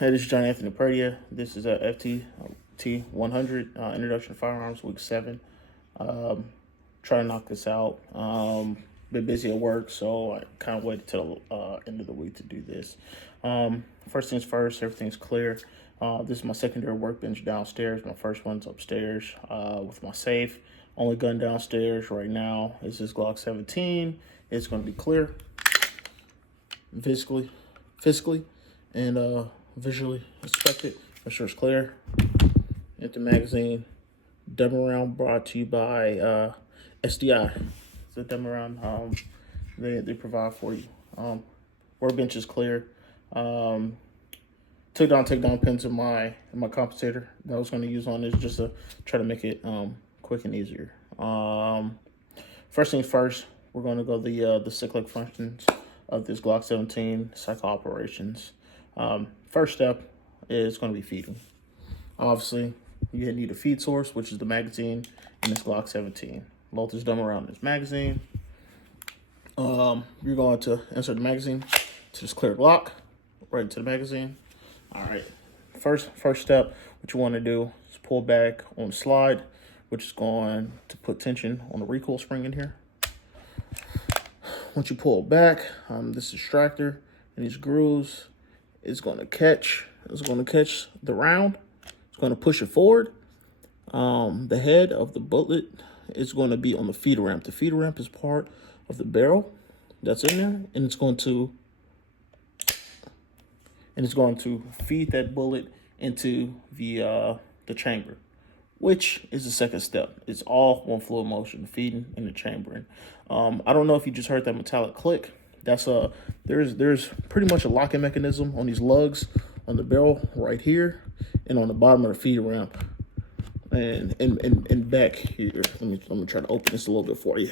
Hey, this is John Anthony Perdia. This is a FTT 100 Introduction to Firearms, week 7. Trying to knock this out. Been busy at work, so I kind of waited till end of the week to do this. First things first, everything's clear. This is my secondary workbench downstairs. My first one's upstairs with my safe. Only gun downstairs right now is this Glock 17. It's going to be clear, physically, and visually inspected. Make sure it's clear. Empty magazine. Demo round brought to you by SDI. It's a demo round they provide for you. Workbench is clear. Took down pins in my compensator that I was going to use on this just to try to make it quick and easier. First things first, we're going to go the cyclic functions of this Glock 17 cycle operations. First step is going to be feeding. Obviously, you need a feed source, which is the magazine in this Glock 17. Load this dumb around this magazine. You're going to insert the magazine to this clear Glock right into the magazine. All right. First step, what you want to do is pull back on the slide, which is going to put tension on the recoil spring in here. Once you pull it back, this extractor and these grooves is going to catch. It's going to catch the round. It's going to push it forward. The head of the bullet is going to be on the feeder ramp. The feeder ramp is part of the barrel that's in there, and it's going to feed that bullet into the chamber, which is the second step. It's all one fluid motion, feeding and the chambering. I don't know if you just heard that metallic click. That's there's pretty much a locking mechanism on these lugs on the barrel right here and on the bottom of the feeder ramp and back here. Let me try to open this a little bit for you.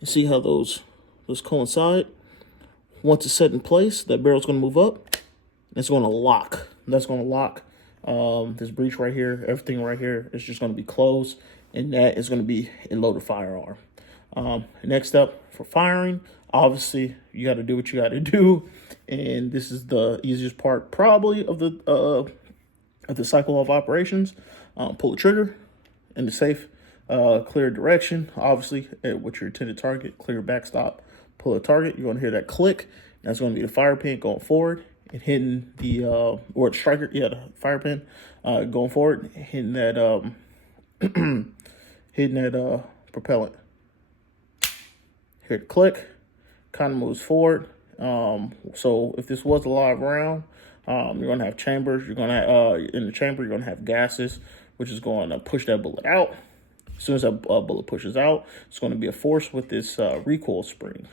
You see how those coincide? Once it's set in place, that barrel's going to move up. It's going to lock. That's going to lock this breech right here. Everything right here is just going to be closed, and that is going to be a loaded firearm. Next up for firing, obviously you got to do what you got to do, and this is the easiest part probably of the cycle of operations. Pull the trigger in the safe, clear direction, obviously at what your intended target, clear backstop, pull the target. You're going to hear that click. That's going to be the fire pin going forward and hitting the or the striker, the fire pin going forward, hitting that propellant. Hear the click, kind of moves forward. So if this was a live round, you're gonna have chambers. You're gonna in the chamber, you're gonna have gases, which is going to push that bullet out. As soon as that bullet pushes out, it's going to be a force with this recoil spring.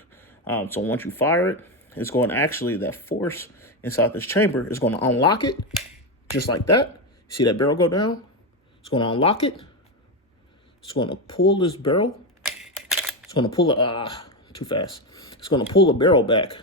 So once you fire it, it's going to actually, that force inside this chamber is going to unlock it, just like that. You see that barrel go down? It's going to unlock it. It's going to pull this barrel. It's going to pull it, too fast. It's going to pull the barrel back.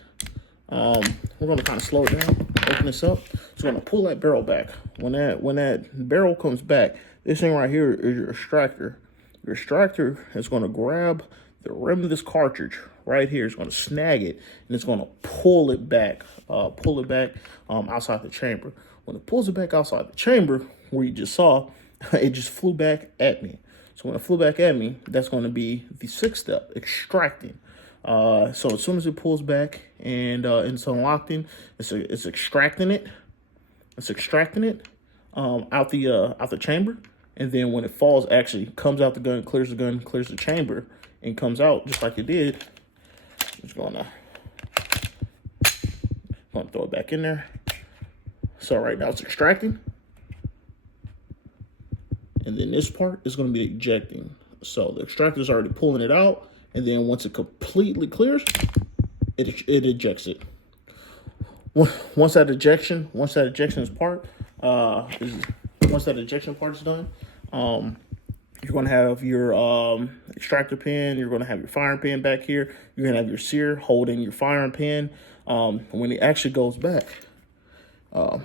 We're going to kind of slow it down, open this up. It's going to pull that barrel back. When that barrel comes back, this thing right here is your extractor. Your extractor is going to grab the rim of this cartridge right here. It's going to snag it, and it's going to pull it back outside the chamber. When it pulls it back outside the chamber, where you just saw, it just flew back at me. So when it flew back at me, that's going to be the sixth step, extracting. So as soon as it pulls back and it's unlocking, it's extracting it. It's extracting it out the chamber, and then when it falls, actually comes out the gun, clears the chamber, and comes out just like it did. I'm just gonna throw it back in there. So right now it's extracting, and then this part is going to be ejecting. So the extractor is already pulling it out, and then once it completely clears, it ejects it. Once that ejection part is done, you're going to have your extractor pin. You're going to have your firing pin back here. You're going to have your sear holding your firing pin. When it actually goes back, your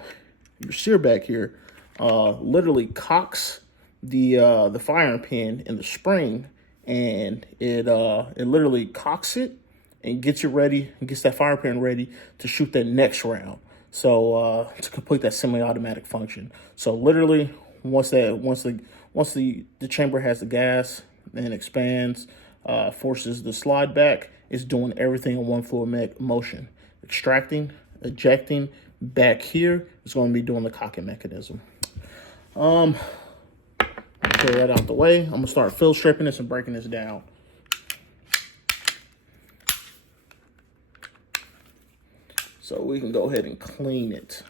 sear back here literally cocks the firing pin in the spring, and it literally cocks it and gets you ready and gets that fire pin ready to shoot that next round. So to complete that semi-automatic function. So literally, once the chamber has the gas and expands, forces the slide back, it's doing everything in one fluid motion. Extracting, ejecting, back here is going to be doing the cocking mechanism. Clear that out the way. I'm gonna start fill stripping this and breaking this down. So we can go ahead and clean it.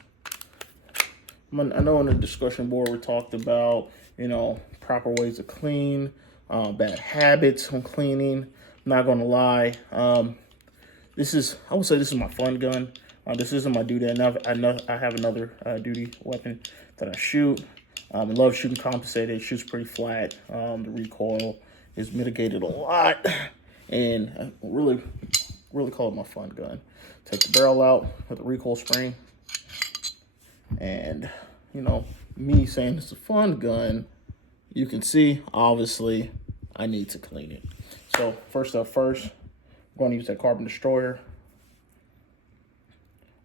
I know on the discussion board we talked about, proper ways to clean, bad habits when cleaning. I'm not gonna lie. I would say this is my fun gun. This isn't my duty. I have another duty weapon that I shoot. I love shooting compensated. It shoots pretty flat. The recoil is mitigated a lot, and I really call it my fun gun. Take the barrel out with the recoil spring, and me saying it's a fun gun, you can see obviously I need to clean it. So first, I'm going to use that carbon destroyer.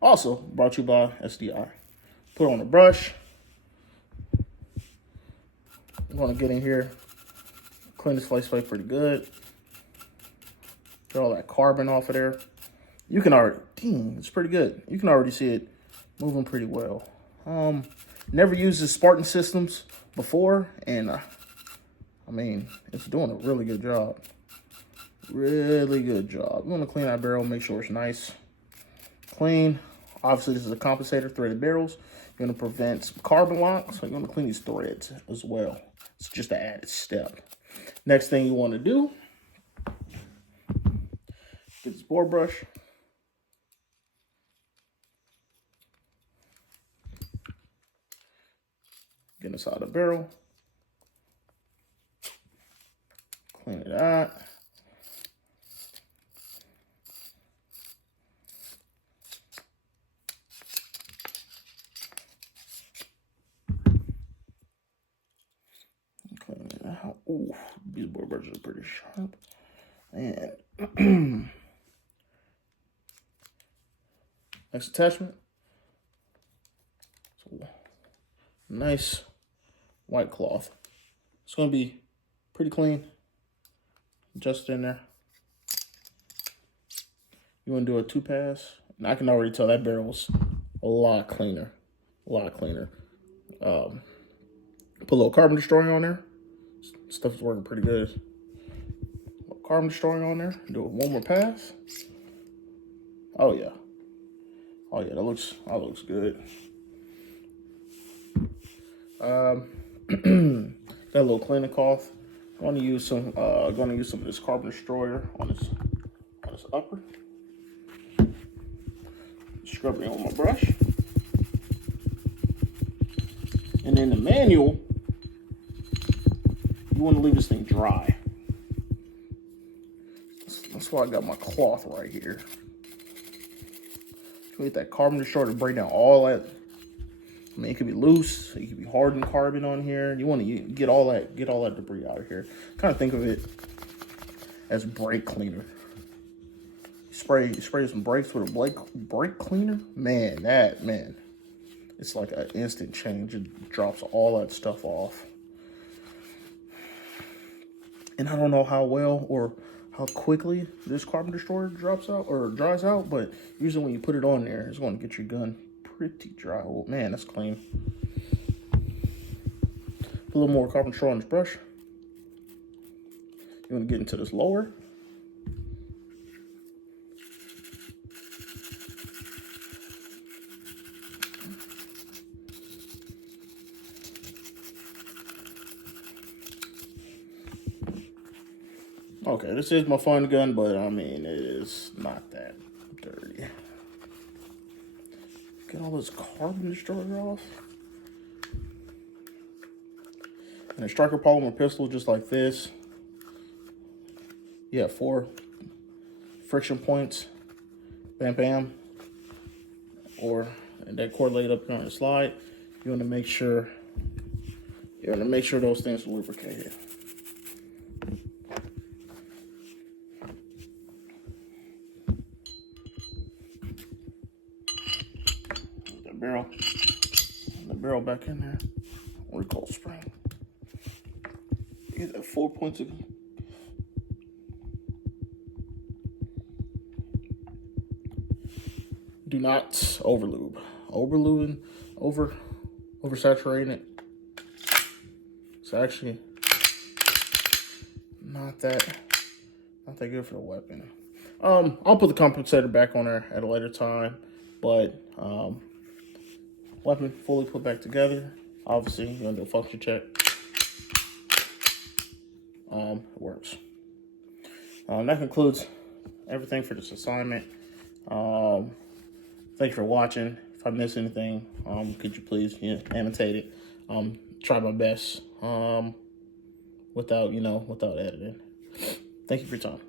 Also brought you by SDI. Put on a brush. I'm going to get in here, clean this face plate pretty good. Get all that carbon off of there. You can already, it's pretty good. You can already see it moving pretty well. Never used the Spartan systems before, and it's doing a really good job. Really good job. I'm gonna clean that barrel, make sure it's nice, clean. Obviously, this is a compensator, threaded barrels. You're gonna prevent some carbon lock, so you're gonna clean these threads as well. It's just an added step. Next thing you want to do, get this bore brush. Get inside the barrel. Clean it out. Clean it out. Ooh, these bore brushes are pretty sharp. And next attachment. So, nice white cloth. It's going to be pretty clean. Just in there. You want to do a 2-pass? And I can already tell that barrel was a lot cleaner. A lot cleaner. Put a little carbon destroyer on there. Stuff is working pretty good. Carbon destroyer on there. Do one more pass. Oh yeah. Oh yeah, that looks good. Got a little cleaning cloth. I'm gonna use some of this carbon destroyer on this upper. Scrub it on my brush. And then the manual, you want to leave this thing dry. That's why I got my cloth right here. You get that carbon destroyer to break down all that. It could be loose, it could be hardened carbon on here. You want to get all that debris out of here. Kind of think of it as brake cleaner. Spray some brakes with a brake cleaner. Man, it's like an instant change. It drops all that stuff off. And I don't know how well or how quickly this carbon destroyer drops out or dries out, but usually when you put it on there, it's going to get your gun pretty dry. Oh man, that's clean. Put a little more carbon destroyer on this brush. You want to get into this lower. Okay, this is my fun gun, but I mean, it is not that dirty. Get all this carbon destroyer off. And a striker polymer pistol just like this. You have 4 friction points. Bam, bam. Or that cord laid up on the slide. You want to make sure those things are lubricated. the barrel back in there. Recoil spring. Get that 4 points of. Do not overlube. Oversaturating it. It's actually not that good for the weapon. I'll put the compensator back on there at a later time, but weapon fully put back together. Obviously, you're gonna do a function check. It works. That concludes everything for this assignment. Thank you for watching. If I missed anything, could you please annotate it? Try my best without editing. Thank you for your time.